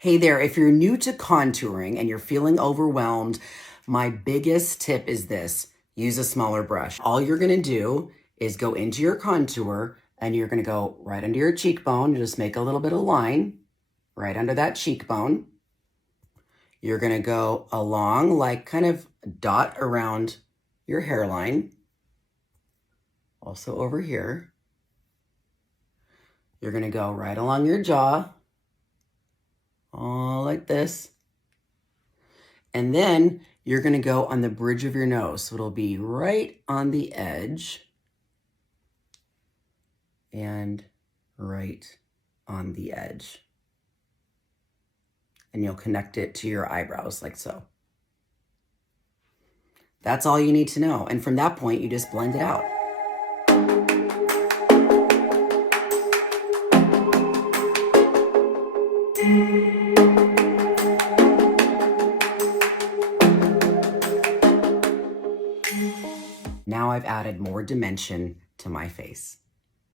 Hey there, if you're new to contouring and you're feeling overwhelmed, my biggest tip is this: use a smaller brush. All you're gonna do is go into your contour and you're gonna go right under your cheekbone, just make a little bit of line right under that cheekbone. You're gonna go along, like kind of dot around your hairline, also over here. You're gonna go right along your jaw, all like this. And then you're gonna go on the bridge of your nose. So it'll be right on the edge and right on the edge. And you'll connect it to your eyebrows like so. That's all you need to know. And from that point, you just blend it out. Now I've added more dimension to my face.